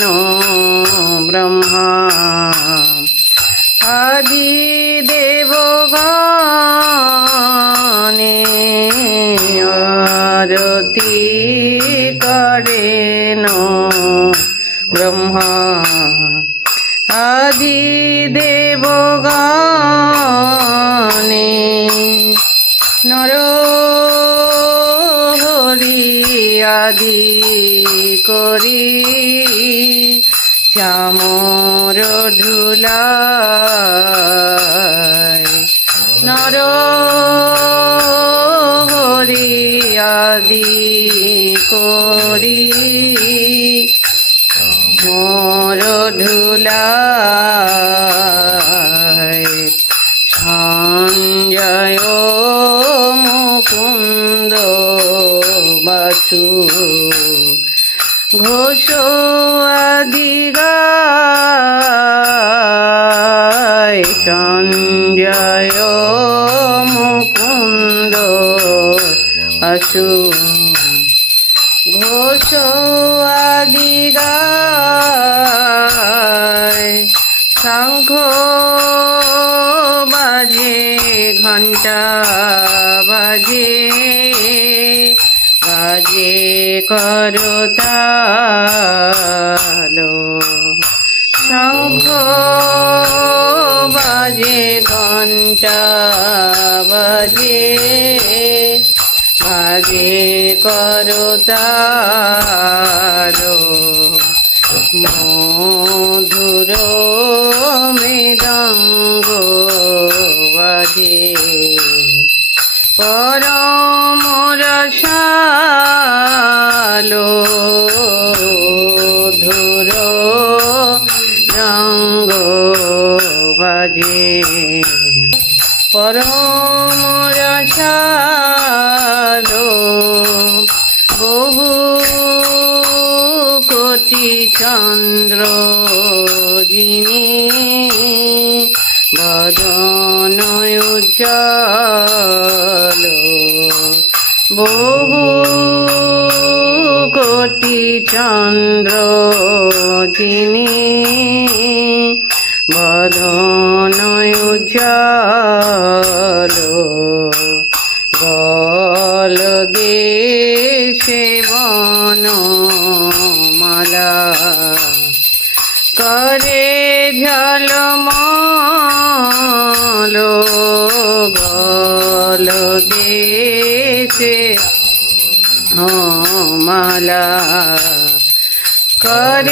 no Brahma आदि देवगणे आरती करेन ब्रह्मा आदि देवगणे नर हरि आदि करी चामर धुलाय नर हरि आदि करी मोर धुलाय সঞ্জয় মুকুন্দ বাসু ঘোষ আদি গায় সঞ্জয় মুকুন্দ বাসু ঘোষ আদি গায় শঙ্খ বাজে ঘণ্টা বাজে বাজে করতালো শঙ্খ বাজে ঘণ্টা বাজে বাজে করতালো মধুর মৃদঙ্গ বাজে পরম রসালো ধুর রঙ্গ বাজে পরম রসালো বহু কোটি চন্দ্র যিনি বদন উজ্জ্বল বহু কোটি চন্দ্র যিনি বদন উজ্জ্বল বল দেশে বনমালা করে ঝলমল বল দেশে মালা করে